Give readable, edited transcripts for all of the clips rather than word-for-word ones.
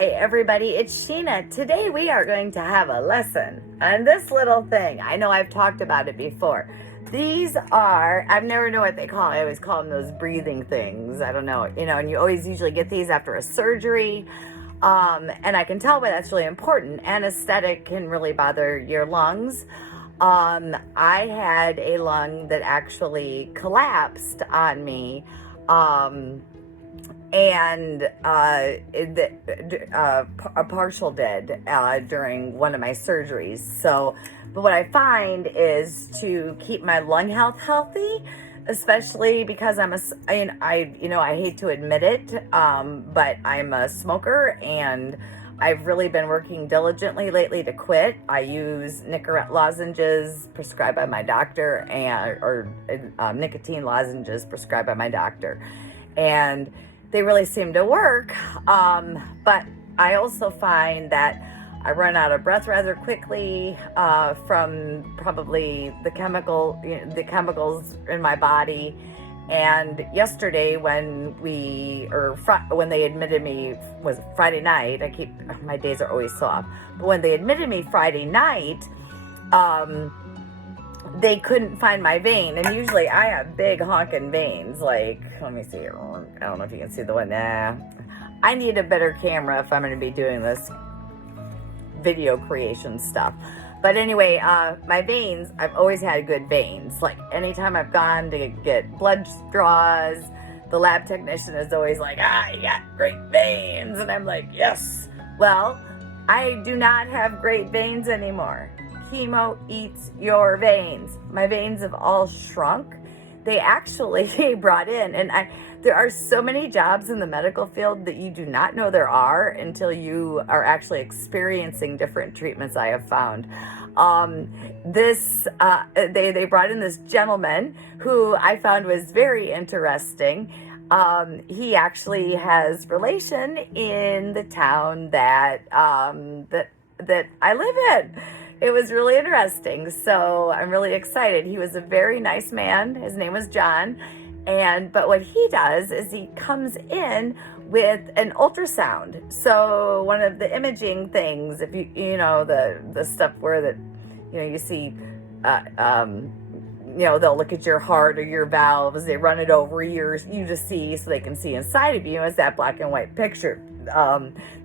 Hi everybody, it's Sheena. Today we are going to have a lesson on this little thing. I know I've talked about it before. These are, I've never know what they call them. I always call them those breathing things. I don't know, and you always usually get these after a surgery. And I can tell why that's really important. Anesthetic can really bother your lungs. I had a lung that actually collapsed on me. A partial did during one of my surgeries. So, but what I find is to keep my lung health healthy, especially because I hate to admit it, but I'm a smoker and I've really been working diligently lately to quit. I use Nicorette lozenges prescribed by my doctor or nicotine lozenges prescribed by my doctor. And they really seem to work, but I also find that I run out of breath rather quickly from probably the chemicals in my body. And yesterday, when they admitted me, was Friday night. My days are always so off. But when they admitted me Friday night, they couldn't find my vein, and usually I have big honking veins. Like, let me see here. I don't know if you can see the one. Nah, I need a better camera if I'm going to be doing this video creation stuff. But anyway, my veins, I've always had good veins. Like, anytime I've gone to get blood draws, the lab technician is always like, you got great veins. And I'm like, yes. Well, I do not have great veins anymore. Chemo eats your veins. My veins have all shrunk. They actually brought in, and there are so many jobs in the medical field that you do not know there are until you are actually experiencing different treatments, I have found. They brought in this gentleman who I found was very interesting. He actually has relation in the town that I live in. It was really interesting. So I'm really excited. He was a very nice man. His name was John. But what he does is he comes in with an ultrasound. So one of the imaging things, if the stuff where you see, they'll look at your heart or your valves, they run it over yours, you just see, so they can see inside of you. It's that black and white picture.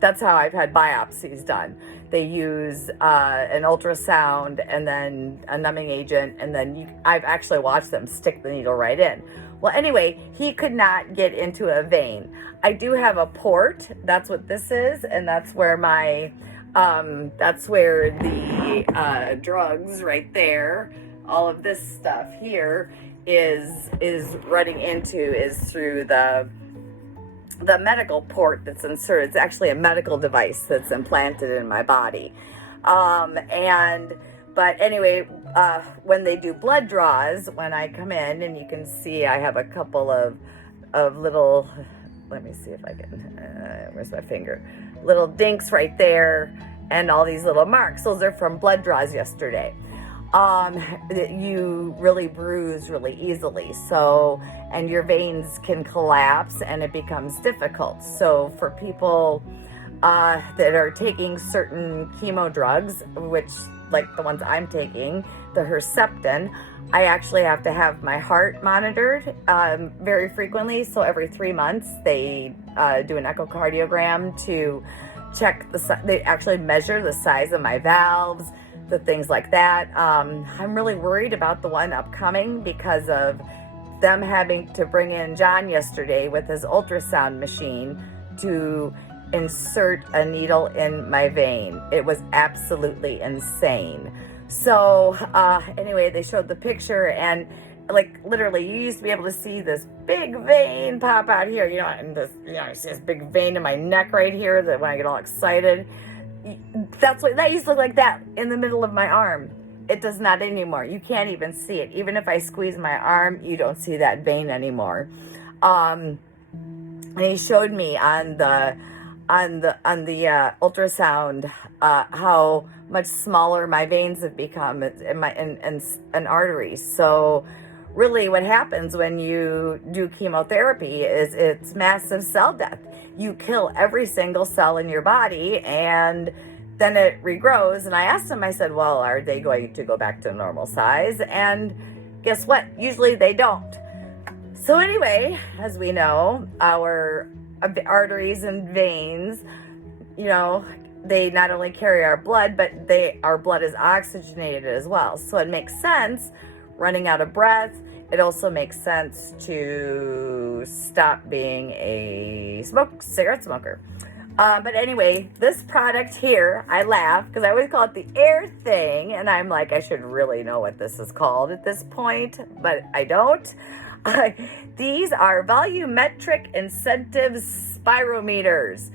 That's how I've had biopsies done. They use an ultrasound and then a numbing agent, and then I've actually watched them stick the needle right in. Well, anyway, he could not get into a vein. I do have a port. That's what this is, and that's where the drugs right there, all of this stuff here is running into, is through the medical port that's inserted. It's actually a medical device that's implanted in my body. But anyway, when they do blood draws, when I come in, and you can see I have a couple of little, let me see if I can, where's my finger? Little dinks right there, and all these little marks. Those are from blood draws yesterday. You really bruise really easily. So, and your veins can collapse and it becomes difficult. So for people that are taking certain chemo drugs, which like the ones I'm taking, the Herceptin, I actually have to have my heart monitored very frequently. So every 3 months they do an echocardiogram to check they actually measure the size of my valves, the things like that. I'm really worried about the one upcoming because of them having to bring in John yesterday with his ultrasound machine to insert a needle in my vein. It was absolutely insane. So anyway, they showed the picture, and like literally you used to be able to see this big vein pop out here, and this, I see this big vein in my neck right here that when I get all excited, that used to look like that in the middle of my arm. It does not anymore. You can't even see it. Even if I squeeze my arm, you don't see that vein anymore. And he showed me on the ultrasound how much smaller my veins have become and arteries. So really what happens when you do chemotherapy is it's massive cell death. You kill every single cell in your body, and then it regrows. And I asked him, I said, well, are they going to go back to normal size? And guess what? Usually they don't. So anyway, as we know, our arteries and veins, you know, they not only carry our blood, but our blood is oxygenated as well. So it makes sense running out of breath. It also makes sense to stop being a cigarette smoker. But anyway, this product here, I laugh because I always call it the air thing. And I'm like, I should really know what this is called at this point, but I don't. These are volumetric incentive spirometers.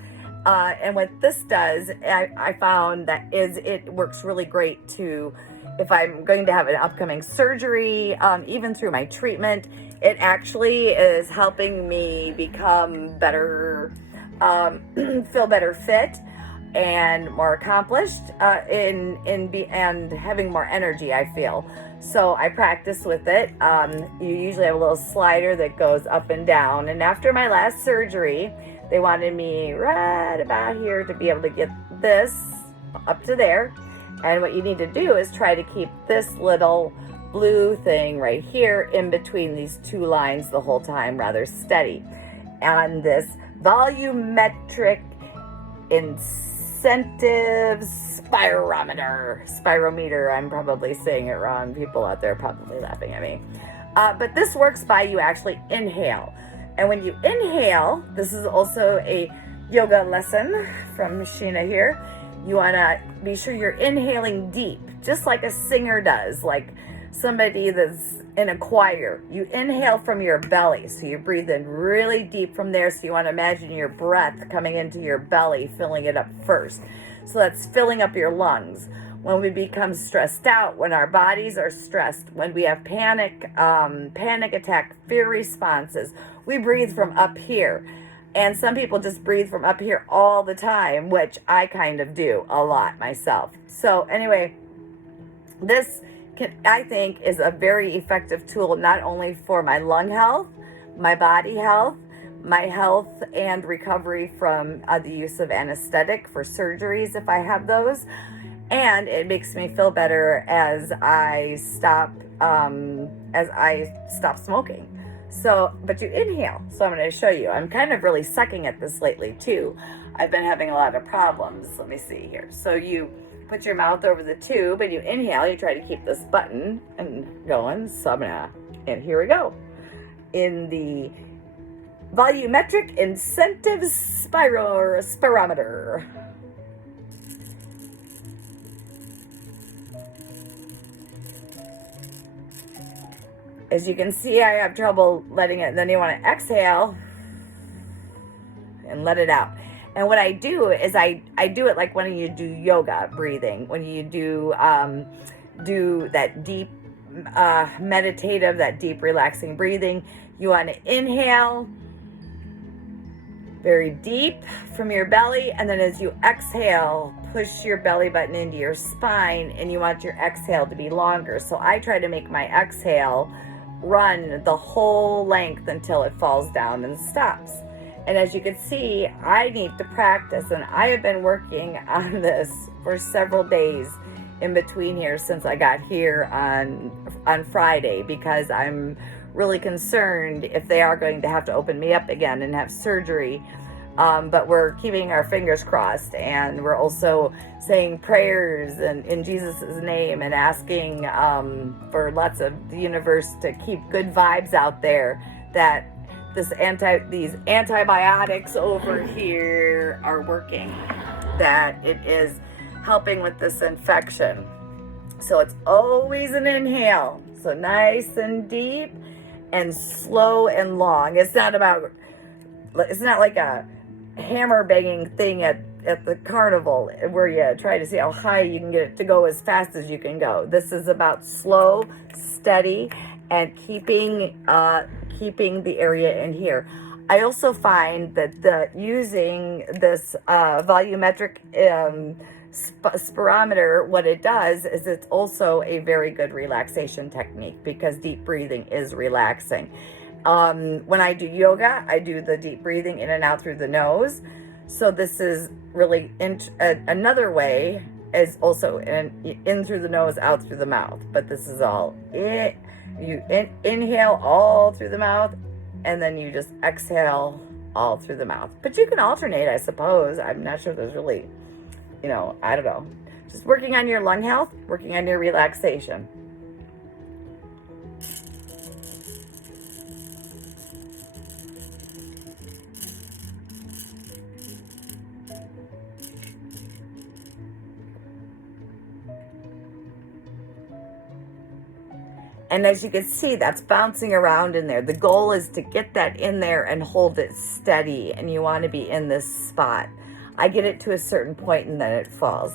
And what this does, I found that it works really great to, if I'm going to have an upcoming surgery, even through my treatment, it actually is helping me become better, feel better fit and more accomplished, and having more energy, I feel. So I practice with it. You usually have a little slider that goes up and down. And after my last surgery, they wanted me right about here to be able to get this up to there. And what you need to do is try to keep this little blue thing right here in between these two lines the whole time, rather steady. And this volumetric incentive spirometer, I'm probably saying it wrong. People out there are probably laughing at me. But this works by you actually inhale. And when you inhale, this is also a yoga lesson from Sheena here. You want to be sure you're inhaling deep, just like a singer does, like somebody that's in a choir. You inhale from your belly, so you breathe in really deep from there. So you want to imagine your breath coming into your belly, filling it up first. So that's filling up your lungs. When we become stressed out, when our bodies are stressed, when we have panic attack, fear responses, we breathe from up here. And some people just breathe from up here all the time, which I kind of do a lot myself. So anyway, this I think is a very effective tool, not only for my lung health, my body health, my health and recovery from the use of anesthetic for surgeries if I have those. And it makes me feel better as I stop smoking. So, but you inhale. So I'm going to show you. I'm kind of really sucking at this lately too. I've been having a lot of problems. Let me see here. So you put your mouth over the tube and you inhale. You try to keep this button and going. So I'm gonna, and here we go. In the volumetric incentive spirometer. As you can see, I have trouble letting it. Then you want to exhale and let it out. And what I do is I do it like when you do yoga breathing, when you do that deep meditative, that deep relaxing breathing. You want to inhale very deep from your belly, and then as you exhale, push your belly button into your spine, and you want your exhale to be longer. So I try to make my exhale run the whole length until it falls down and stops. And as you can see, I need to practice, and I have been working on this for several days in between here since I got here on Friday, because I'm really concerned if they are going to have to open me up again and have surgery. But we're keeping our fingers crossed, and we're also saying prayers in Jesus' name and asking for lots of the universe to keep good vibes out there, that these antibiotics over here are working, that it is helping with this infection. So it's always an inhale, so nice and deep and slow and long. It's not like a hammer banging thing at the carnival where you try to see how high you can get it to go as fast as you can go. This is about slow, steady, and keeping the area in here. I also find that using this volumetric spirometer, what it does is it's also a very good relaxation technique because deep breathing is relaxing. When I do yoga, I do the deep breathing in and out through the nose. So this is really another way is also in through the nose, out through the mouth. But this is all you inhale all through the mouth, and then you just exhale all through the mouth. But you can alternate, I suppose. I'm not sure there's really, I don't know. Just working on your lung health, working on your relaxation. And as you can see, that's bouncing around in there. The goal is to get that in there and hold it steady. And you want to be in this spot. I get it to a certain point and then it falls.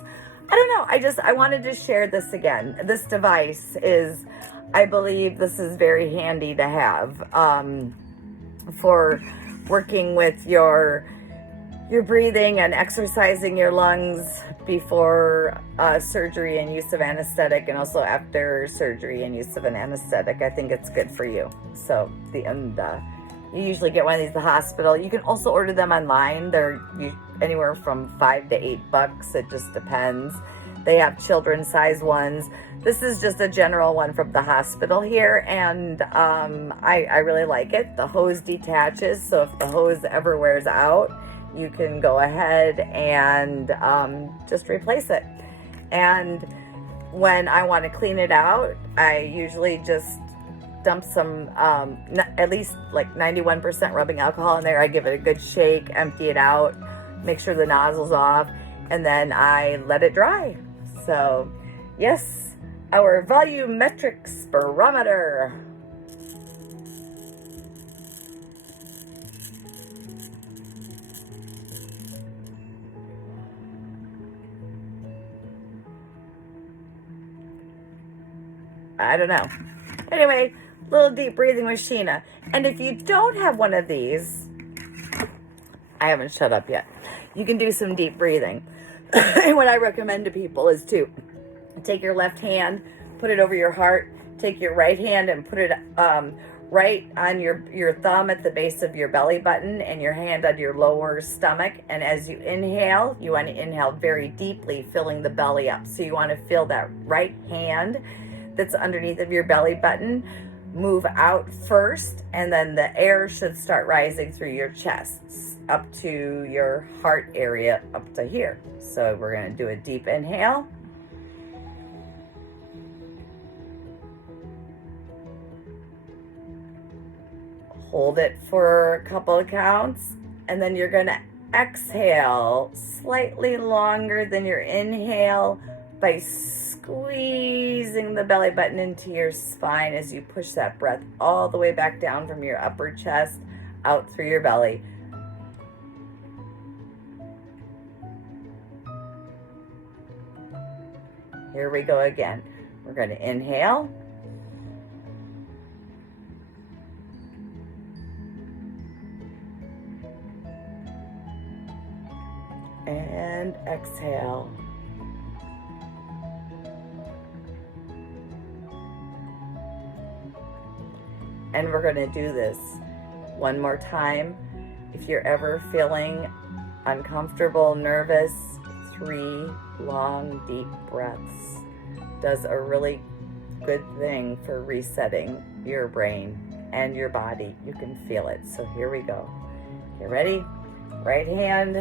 I don't know. I wanted to share this again. This device is, I believe this is very handy to have for working with your breathing and exercising your lungs before surgery and use of anesthetic, and also after surgery and use of an anesthetic. I think it's good for you. So you usually get one of these at the hospital. You can also order them online. They're anywhere from $5 to $8. It just depends. They have children's size ones. This is just a general one from the hospital here, and I really like it. The hose detaches, so if the hose ever wears out, you can go ahead and just replace it. And when I want to clean it out, I usually just dump some, at least like 91% rubbing alcohol in there. I give it a good shake, empty it out, make sure the nozzle's off, and then I let it dry. So, yes, our volumetric spirometer. I don't know. Anyway, little deep breathing with Sheena. And if you don't have one of these, I haven't shut up yet. You can do some deep breathing. And what I recommend to people is to take your left hand, put it over your heart, take your right hand and put it right on your thumb at the base of your belly button and your hand on your lower stomach. And as you inhale, you want to inhale very deeply, filling the belly up. So you want to feel that right hand that's underneath of your belly button move out first, and then the air should start rising through your chest up to your heart area up to here. So we're going to do a deep inhale. Hold it for a couple of counts, and then you're going to exhale slightly longer than your inhale by squeezing the belly button into your spine as you push that breath all the way back down from your upper chest out through your belly. Here we go again. We're going to inhale. And exhale. And we're going to do this one more time. If you're ever feeling uncomfortable, nervous, 3 long, deep breaths does a really good thing for resetting your brain and your body. You can feel it. So here we go. You ready? Right hand.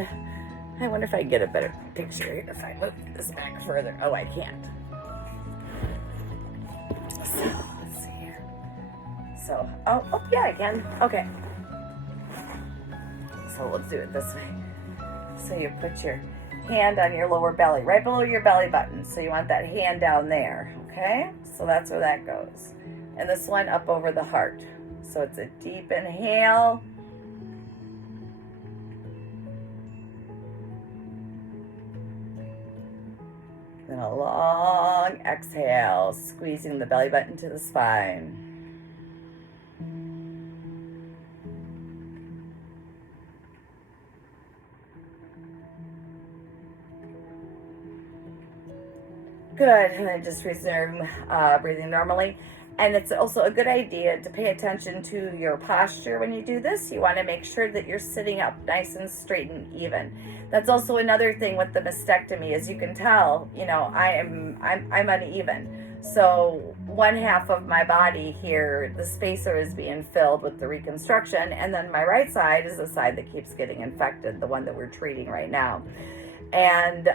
I wonder if I can get a better picture if I move this back further. Oh, I can't. So, let's see here. So, oh yeah, I can. Okay. So let's do it this way. So you put your hand on your lower belly, right below your belly button. So you want that hand down there, okay? So that's where that goes. And this one up over the heart. So it's a deep inhale. Then a long exhale, squeezing the belly button to the spine. Good. And then just resume breathing normally. And it's also a good idea to pay attention to your posture when you do this. You want to make sure that you're sitting up nice and straight and even. That's also another thing with the mastectomy, as you can tell, you know, I'm uneven. So one half of my body here, the spacer is being filled with the reconstruction, and then my right side is the side that keeps getting infected, the one that we're treating right now. And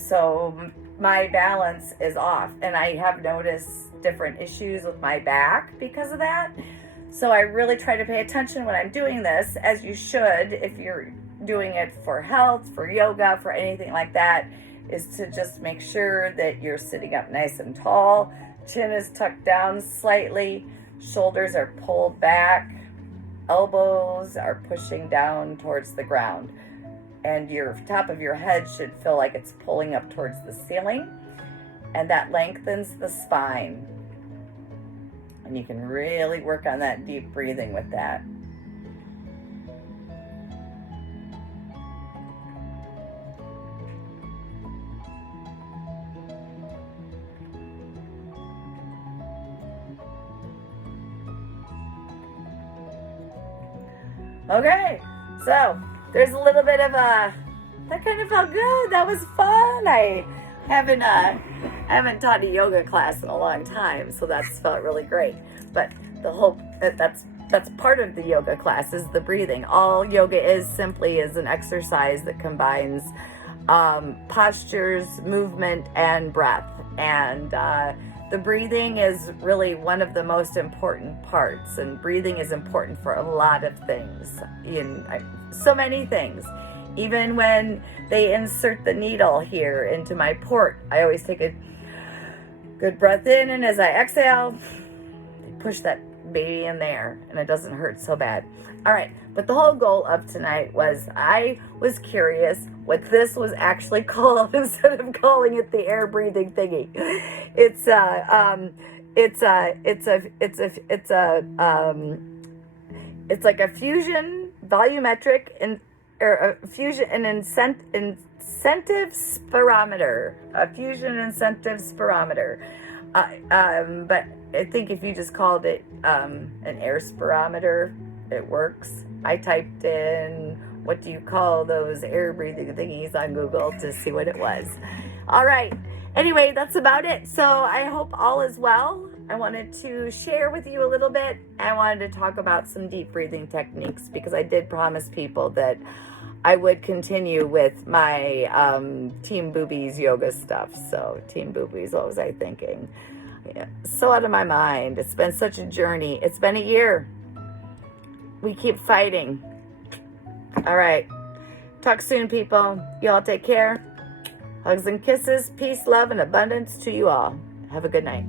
so my balance is off, and I have noticed different issues with my back because of that. So I really try to pay attention when I'm doing this, as you should if you're doing it for health, for yoga, for anything like that, is to just make sure that you're sitting up nice and tall, chin is tucked down slightly, shoulders are pulled back, elbows are pushing down towards the ground, and your top of your head should feel like it's pulling up towards the ceiling, and that lengthens the spine. And you can really work on that deep breathing with that. Okay, so there's a little bit of that kind of felt good. That was fun. I haven't taught a yoga class in a long time, so that's felt really great. But the whole that's part of the yoga class is the breathing. All yoga is simply is an exercise that combines postures, movement, and breath. And the breathing is really one of the most important parts, and breathing is important for a lot of things, so many things. Even when they insert the needle here into my port, I always take a good breath in, and as I exhale, push that baby in there, and it doesn't hurt so bad. All right, but the whole goal of tonight was I was curious what this was actually called instead of calling it the air breathing thingy. It's like a fusion volumetric and or a fusion and incentive spirometer, a fusion incentive spirometer. But I think if you just called it an air spirometer, it works. I typed in, what do you call those air breathing thingies on Google to see what it was. All right. Anyway, that's about it. So I hope all is well. I wanted to share with you a little bit. I wanted to talk about some deep breathing techniques because I did promise people that I would continue with my Team Boobies yoga stuff. So Team Boobies, what was I thinking? Yeah, so out of my mind. It's been such a journey. It's been a year. We keep fighting. All right. Talk soon, people. You all take care. Hugs and kisses, peace, love, and abundance to you all. Have a good night.